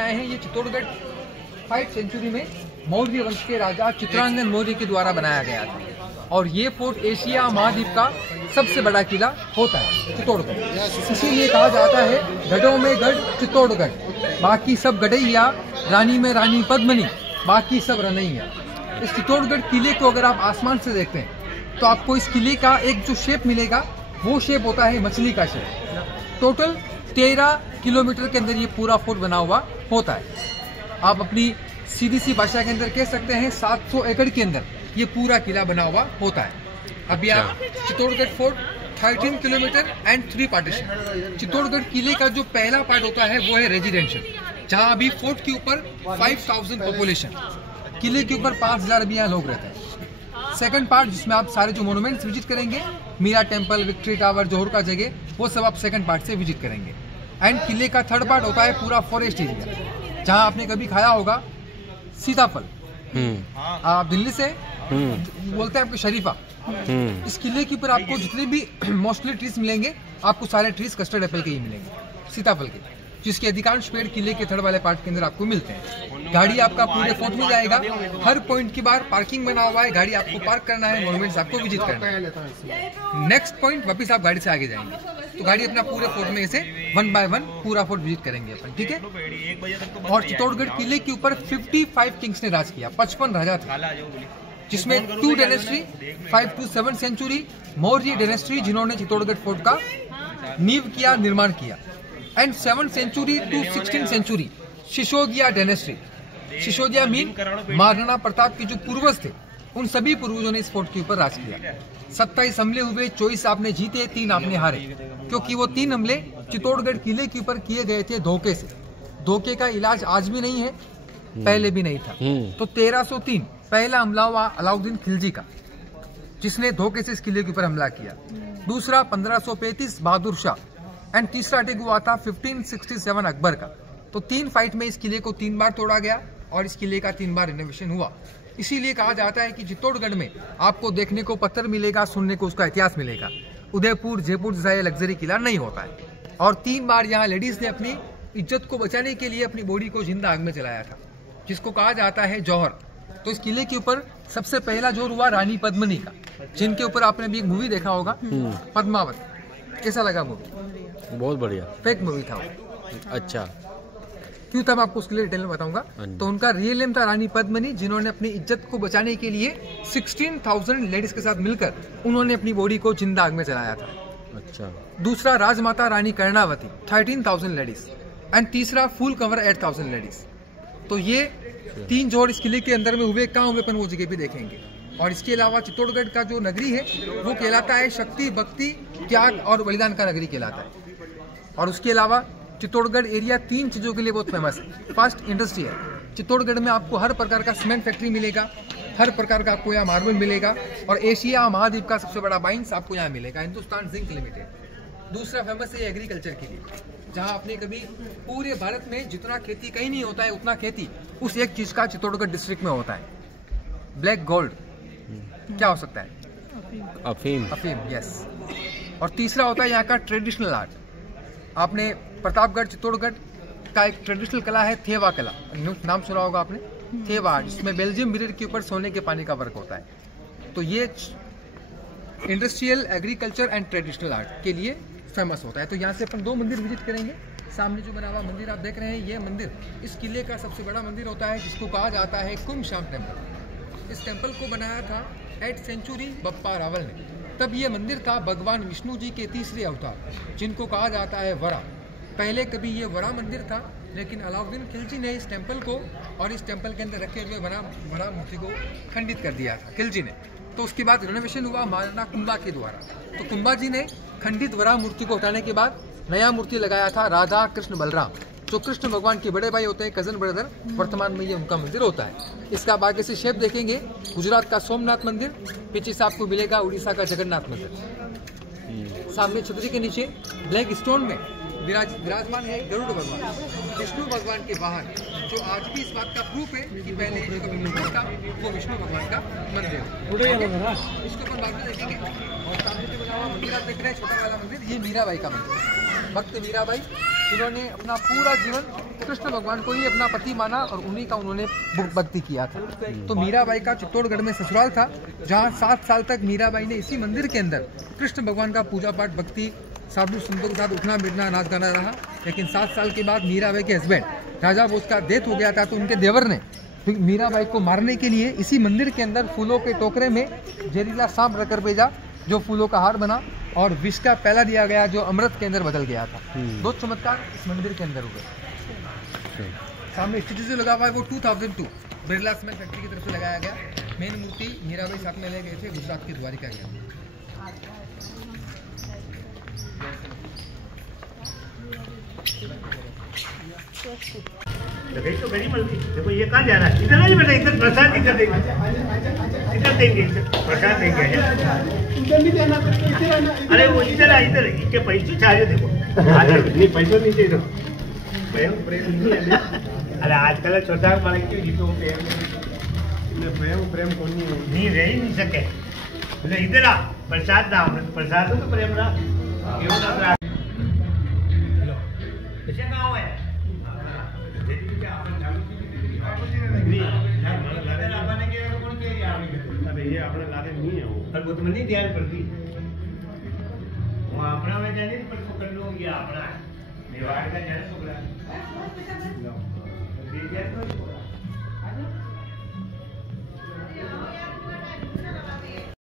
आए हैं, ये चित्तौड़गढ़ 5th सेंचुरी में मौर्य वंश के राजा चित्रांगन मौर्य के द्वारा बनाया गया था। और ये फोर्ट एशिया महाद्वीप का सबसे बड़ा किला होता है चित्तौड़गढ़। इसीलिए कहा जाता है गढ़ों में गढ़ चित्तौड़गढ़, बाकी सब गढ़ैया, रानी में रानी पद्मनी, बाकी सब रनैया। इस चित्तौड़गढ़ किले को अगर आप आसमान से देखते हैं तो आपको इस किले का एक जो शेप मिलेगा वो शेप होता है मछली का शेप। टोटल 13 किलोमीटर के अंदर ये पूरा फोर्ट बना हुआ होता है। आप अपनी सीधी सी भाषा के अंदर कह सकते हैं 700 एकड़ के अंदर ये पूरा किला बना हुआ होता है। अभी आप Chittorgarh fort 13 kilometre and 3 partition. Chittorgarh किले का जो पहला पार्ट होता है वो है रेजिडेंशियल, जहां अभी फोर्ट के ऊपर 5000 पॉपुलेशन, किले के ऊपर 5000 अभी यहाँ लोग रहते हैं। सेकंड पार्ट जिसमें आप सारे जो मोन्यूमेंट्स विजिट करेंगे, मीरा टेम्पल, विक्ट्री टावर, जोहर का जगह, वो सब आप सेकंड पार्ट से विजिट करेंगे। एंड किले का थर्ड पार्ट होता है पूरा फॉरेस्ट एरिया, जहाँ आपने कभी खाया होगा सीताफल। आप दिल्ली से बोलते हैं आपको शरीफा। इस किले के ऊपर आपको जितने भी मोस्टली ट्रीज मिलेंगे, आपको सारे ट्रीज कस्टर्ड एप्पल के ही मिलेंगे, सीताफल के, जिसके अधिकांश पेड़ किले के थर्ड वाले पार्ट के अंदर आपको मिलते हैं। गाड़ी आपका पूरे फोर्ट में जाएगा, हर पॉइंट के बाहर पार्किंग बना हुआ है, गाड़ी आपको पार्क करना है, मॉन्यूमेंट्स आपको विजिट करना है। नेक्स्ट पॉइंट वापस आप गाड़ी से आगे जाएंगे, तो गाड़ी अपना पूरे फोर्ट में ऐसे 1 by 1 पूरा फोर्ट विजिट करेंगे अपन, ठीक है। और चित्तौड़गढ़ किले के ऊपर 55 किंग्स ने राज किया, 55 राजा थे, जिसमें 2 dynasty 5 to 7 century Maurya dynasty जिन्होंने चित्तौड़गढ़ फोर्ट का नींव किया, निर्माण किया। And 7th century to 16th century Sisodia dynasty. Sisodia mean Maharana Pratap के जो पूर्वज थे, उन सभी पूर्वजों ने इस फोर्ट के ऊपर राज किया। 27 हमले हुए, 24 आपने जीते, 3 आपने हारे, क्योंकि वो 3 हमले चित्तौड़गढ़ किले के ऊपर किए गए थे धोखे से। धोखे का इलाज आज भी नहीं है, पहले भी नहीं था। तो 1303 पहला हमला हुआ अलाउद्दीन खिलजी का, जिसने धोखे से इस किले के ऊपर हमला किया। दूसरा 1535 बहादुर शाह। एंड तीसरा अटैक हुआ था 1567 अकबर का। तो 3 फाइट में इस किले को 3 बार तोड़ा गया और इस किले का 3 बार रिनोवेशन हुआ। इसीलिए कहा जाता है कि चित्तौड़गढ़ में आपको देखने को पत्थर मिलेगा, सुनने को उसका इतिहास मिलेगा। उदयपुर, जयपुर जैसा ये लग्जरी किला नहीं होता है। और 3 बार यहाँ लेडीज ने अपनी इज्जत को बचाने के लिए अपनी बॉडी को जिंदा आग में जलाया था, जिसको कहा जाता है जौहर। तो इस किले के ऊपर सबसे पहला जोर हुआ रानी पद्मनी का, जिनके ऊपर आपने भी एक मूवी देखा होगा पद्मावत। कैसा लगा मूवी? बहुत बढ़िया, फेक मूवी था वो। अच्छा, क्यों था मैं आपको उसके लिए डिटेल में बताऊंगा। तो उनका रियल नेम था रानी पद्मनी, जिन्होंने अपनी इज्जत को बचाने के लिए 16,000 लेडीज के साथ मिलकर उन्होंने अपनी बॉडी को जिंदा आग में जलाया था। अच्छा। दूसरा राजमाता रानी कर्णावती, 13,000 लेडीज। एंड तीसरा फुल कवर 8,000 लेडीज। तो ये 3 जोड़ इस किले के अंदर में हुए, कहाँ हुए अपन वो जगह भी देखेंगे। और इसके अलावा चित्तौड़गढ़ का जो नगरी है वो कहलाता है शक्ति, भक्ति, त्याग और बलिदान का नगरी कहलाता है। और उसके अलावा चित्तौड़गढ़ एरिया 3 चीज़ों के लिए बहुत फेमस है। फर्स्ट, इंडस्ट्री है। चित्तौड़गढ़ में आपको हर प्रकार का सीमेंट फैक्ट्री मिलेगा, हर प्रकार का आपको यहाँ मार्बल मिलेगा, और एशिया महाद्वीप का सबसे बड़ा माइंस आपको यहाँ मिलेगा, हिंदुस्तान जिंक लिमिटेड। दूसरा फेमस है एग्रीकल्चर के लिए, जहाँ आपने कभी पूरे भारत में जितना खेती कहीं नहीं होता है उतना खेती उस एक चीज़ का चित्तौड़गढ़ डिस्ट्रिक्ट में होता है। ब्लैक गोल्ड क्या हो सकता है? अफीम। अफीम, यस। और तीसरा होता है यहाँ का ट्रेडिशनल आर्ट। आपने प्रतापगढ़ चित्तौड़गढ़ का एक ट्रेडिशनल कला है थेवा कला, नाम सुना होगा आपने, थेवा आर्ट, जिसमें बेल्जियम मिरर के ऊपर सोने के पानी का वर्क होता है। तो ये industrial, agriculture and traditional art के लिए फेमस होता है। तो यहाँ से अपन 2 मंदिर विजिट करेंगे। सामने जो बना हुआ मंदिर आप देख रहे हैं, ये मंदिर इस किले का सबसे बड़ा मंदिर होता है, जिसको कहा जाता है कुमशाम टेम्पल। इस टेम्पल को बनाया था 8th सेंचुरी बप्पा रावल ने। तब ये मंदिर था भगवान विष्णु जी के तीसरे अवतार, जिनको कहा जाता है वरा। पहले कभी ये वरा मंदिर था, लेकिन अलाउद्दीन खिलजी ने इस टेम्पल को और इस टेम्पल के अंदर रखे हुए वरा मूर्ति को खंडित कर दिया था खिलजी ने। तो उसके बाद रिनोवेशन हुआ महाराणा कुंभा के द्वारा। तो कुंभा जी ने खंडित वरा मूर्ति को हटाने के बाद नया मूर्ति लगाया था राधा कृष्ण बलराम, जो कृष्ण भगवान के बड़े भाई होते हैं, कजन ब्रदर। वर्तमान में ये उनका मंदिर होता है। इसका आप आगे से शेप देखेंगे, गुजरात का सोमनाथ मंदिर, पीछे से आपको मिलेगा उड़ीसा का जगन्नाथ मंदिर। सामने छतरी के नीचे ब्लैक स्टोन में विराजमान है गरुड़ भगवान। विष्णु भगवान के बाहर, जो आज भी इस बात का प्रूफ है कि पहले जो कभी मंदिर था वो विष्णु भगवान का मंदिर है। इसको अपन बाद में देखेंगे। और सामने जो बना हुआ मंदिर आप देख रहे हैं, छोटा वाला मंदिर, ये मीराबाई का मंदिर। भक्त मीराबाई, जिन्होंने अपना पूरा जीवन कृष्ण भगवान को ही अपना पति माना और उन्हीं का उन्होंने भक्ति किया था। तो मीराबाई का चित्तौड़गढ़ में ससुराल था, जहाँ 7 साल तक मीराबाई ने इसी मंदिर के अंदर कृष्ण भगवान का पूजा पाठ, भक्ति, साधु संतों के साथ उठना बैठना, नाच गाना रहा। लेकिन 7 साल के बाद मीराबाई के हस्बैंड राजा बोस का डेथ हो गया था, तो उनके देवर ने मीराबाई को मारने के लिए इसी मंदिर के अंदर फूलों के टोकरे में जहरीला सांप रखकर भेजा, जो फूलों का हार बना और विष का प्याला दिया गया, जो अमृत के अंदर बदल गया था। 2 चमत्कार इस मंदिर के अंदर हो गए। सामने स्टेचू जो लगा हुआ है वो 2002 बिरला सीमेंट फैक्ट्री की तरफ से लगाया गया। मेन मूर्ति मीराबाई साथ में ले गए थे गुजरात की द्वारिका गया। तो गरीब मल्टी देखो ये कहाँ जा रहा है? इधर नहीं बेटा, इधर प्रसाद इधर देंगे, इधर देंगे, प्रसाद देंगे। उधर नहीं जाना, इधर आना। अरे वो इधर आ, इधर इनके पैसे चाहिए देखो। नहीं पैसे नहीं चाहिए, प्रेम प्रेम नहीं है। अरे आजकल छोटा मालिक क्यों जीतो प्रेम को नहीं रह ही नहीं सके। बोले इधर आ, प्रसाद ना, प्रसाद तो प्रेम ना क्यों ना। कैसे गाँव है? ये अपने लागे नहीं है और वो तो नहीं ध्यान पड़ती वो अपना में जाने पर पकड़ लो, ये अपना है मेवाड़ का जाने पकड़ा